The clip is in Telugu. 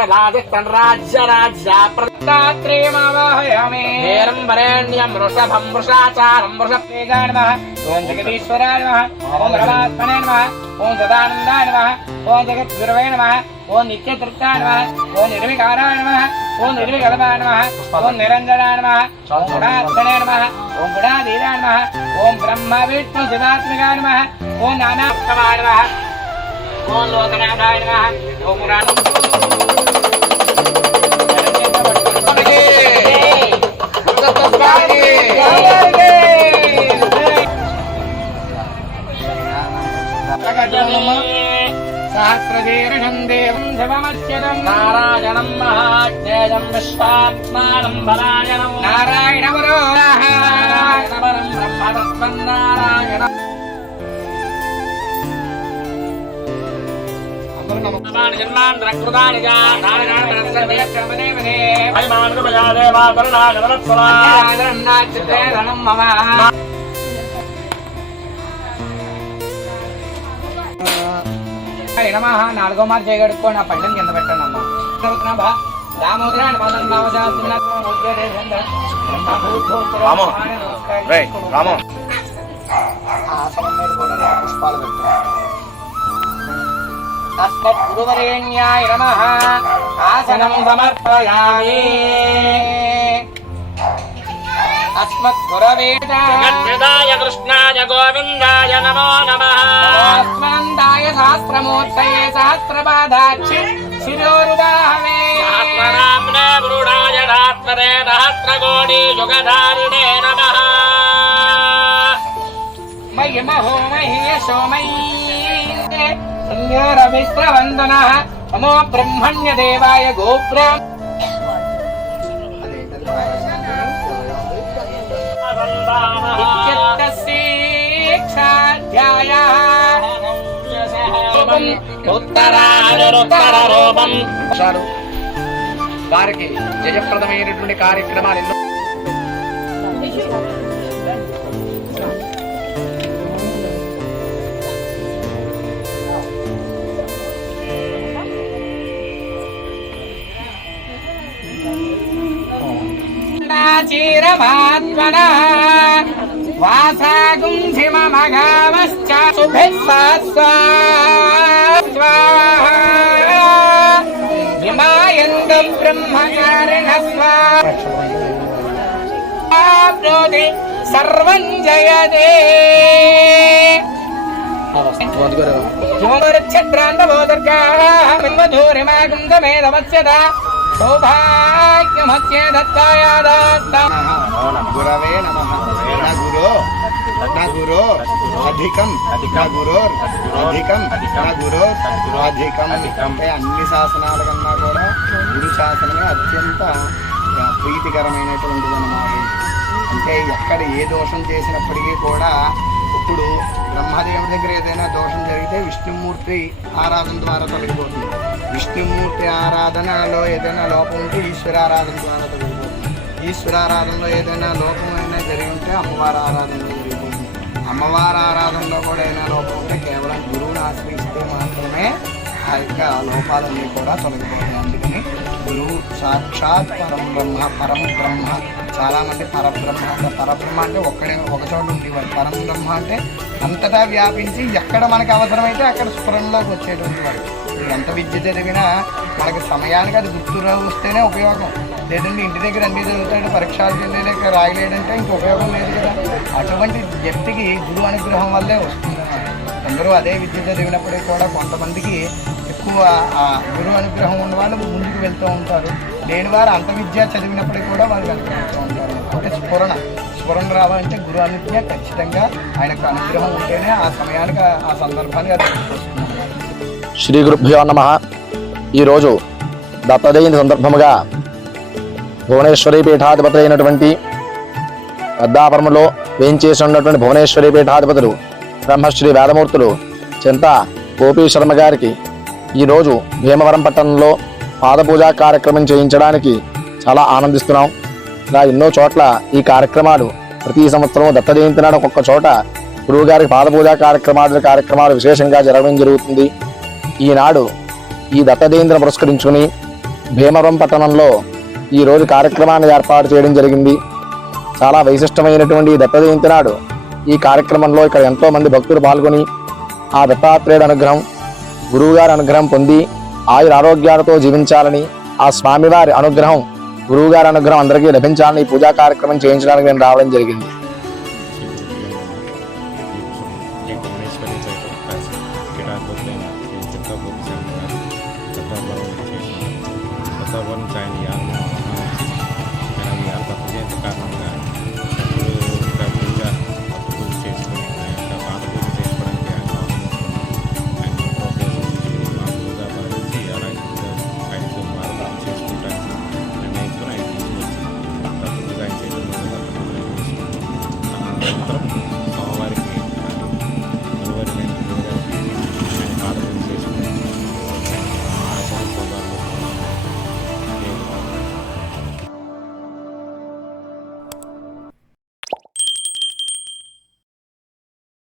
राज्यराज्याप्रदात्रेमावाहयामि वेरं वरेण्यं वृषभं वृषाचारं वृषभेगाय नमः ओं जगदीश्वराय नमः ओं परमात्मने नमः ओं सदानन्दाय नमः ओं जगद्गुरवे नमः ओं नित्यतृप्ताय नमः ओं निर्विकाराय नमः ओं निर्विकल्पाय नमः ओं निरञ्जनाय नमः ओं गुणात्मने नमः ओं गुणाधीराय नमः ओं ब्रह्म विष्णु शिवात्मकाय नमः ओं नानात्मकाय नमः ओं लोकनाथाय नमः ओं पुराण सहस्रशीर्षं देवं शिवमच्युतं नारायणं महाज्ञेयं विश्वात्मानं बलायनं नारायणवरो नारायणवरं ब्रह्मतत्त्वं नारायणम् जन्मान्तरकृतानि च नारायणवरं मम नमः नागो मार చేయగడుకో నా పండుని కింద పెట్టండి అమ్మ చదువుతున్నా బా రామోద్రాని మదన్ నవజాతున్న ముద్దే సంద రామో రేయ్ రామో ఆసనం మీద కూడా పుష్పాలు పెట్టండి తస్మత్ గురువరేణ్యాయ నమః ఆసనం సమర్పయామి अस्मत् गुरवे जगद्विदाय कृष्णाय गोविन्दाय नमो नमः अस्मन्दाय सहस्रमूर्तये सहस्रपादाक्षि शिरोरुबाहवे सहस्रनाम्ने गुरुडाय रात्मने सहस्रकोटि युगधारिणे नमः मयिमहो महेशो मयि संयोरविश्रवन्दनः नमो ब्रह्मण्यदेवाय गोब्रह्म వారికి జయప్రదమైనటువంటి కార్యక్రమాలు ఎన్నో చీరమాత్మనా వాసాగుం శివమగామశ్చ శుభిస్వాస్వాహ విమాయంద బ్రహ్మచారిణః స్వాప్నోతి సర్వం జయతే ఛద్రాంతమోదర్గాధూరిమాగుందమేధమస్యత సౌభాగ్యమస్య దత్తాయాదాత్తం గురవే నమః न गुरो अधिकं गुरोर् अधिकं न गुरोर् अधिकं అంటే అన్ని శాసనాల కన్నా కూడా గురు శాసనమే అత్యంత ప్రీతికరమైనటువంటిది అన్నమాట. అంటే ఎక్కడ ఏ దోషం చేసినప్పటికీ కూడా ఇప్పుడు బ్రహ్మదేవుడి దగ్గర ఏదైనా దోషం జరిగితే విష్ణుమూర్తి ఆరాధన ద్వారా తొలగిపోతుంది. విష్ణుమూర్తి ఆరాధనలో ఏదైనా లోపం ఉంటే ఈశ్వరారాధన ద్వారా తొలగిపోతుంది. ఈశ్వరారాధనలో ఏదైనా లోపం అయినా జరిగి ఉంటే అమ్మవారి ఆరాధనలో జరిగిపోతుంది. అమ్మవారి ఆరాధనలో కూడా ఏదైనా లోపం ఉంటే కేవలం గురువుని ఆశ్రయిస్తే మాత్రమే ఆ యొక్క లోపాలన్నీ కూడా తొలగిపోతాయి. అందుకని గురువు సాక్షాత్ పరం బ్రహ్మ. చాలామంది పరబ్రహ్మ అంటే ఒక చోట ఉండేవాడు. పరం బ్రహ్మ అంటే అంతటా వ్యాపించి ఎక్కడ మనకు అవసరమైతే అక్కడ స్ఫురణలోకి వచ్చేటువంటి వాడు. ఎంత విద్య చదివినా మనకి సమయానికి అది గుర్తు వస్తేనే ఉపయోగం. లేదంటే ఇంటి దగ్గర అన్ని చదువుతాడు పరీక్షలు చెల్లేక రాయలేడంటే ఇంక ఉపయోగం లేదు కదా. అటువంటి వ్యక్తికి గురువు అనుగ్రహం వల్లే వస్తుంది. అందరూ అదే విద్య చదివినప్పటికీ కూడా కొంతమందికి ఎక్కువ ఆ గురువు అనుగ్రహం ఉన్న వాళ్ళు ముందుకు వెళ్తూ ఉంటారు. లేని వారు అంత విద్య చదివినప్పటికీ కూడా వాళ్ళు వెళ్తూ ఉంటారు. అంటే స్ఫురణ రావాలంటే గురువు అనుజ్ఞ ఖచ్చితంగా ఆయనకు అనుగ్రహం ఉంటేనే ఆ సమయానికి ఆ సందర్భానికి అది వస్తుంది. శ్రీ గురుభ్యో నమః. ఈరోజు దత్తజయంతి సందర్భముగా భువనేశ్వరి పీఠాధిపతి అయినటువంటి పెద్దాపురంలో వేయించేసి ఉన్నటువంటి భువనేశ్వరి పీఠాధిపతులు బ్రహ్మశ్రీ వేదమూర్తులు చింత గోపీ శర్మ గారికి ఈరోజు భీమవరం పట్టణంలో పాదపూజా కార్యక్రమం చేయించడానికి చాలా ఆనందిస్తున్నాం. ఇలా ఎన్నో చోట్ల ఈ కార్యక్రమాలు ప్రతి సంవత్సరం దత్త జయంతి నాడు ఒక్కొక్క చోట గురువుగారికి పాదపూజా కార్యక్రమాలు విశేషంగా జరగడం జరుగుతుంది. ఈనాడు ఈ దత్త జయంతిని పురస్కరించుకుని భీమవరం పట్టణంలో ఈరోజు కార్యక్రమాన్ని ఏర్పాటు చేయడం జరిగింది. చాలా వైశిష్టమైనటువంటి దత్త జయంతి నాడు ఈ కార్యక్రమంలో ఇక్కడ ఎంతో మంది భక్తులు పాల్గొని ఆ దత్తాత్రేయుడు అనుగ్రహం, గురువుగారి అనుగ్రహం పొంది ఆయుర ఆరోగ్యాలతో జీవించాలని, ఆ స్వామివారి అనుగ్రహం, గురువుగారి అనుగ్రహం అందరికీ లభించాలని ఈ పూజా కార్యక్రమం చేయించడానికి నేను రావడం జరిగింది.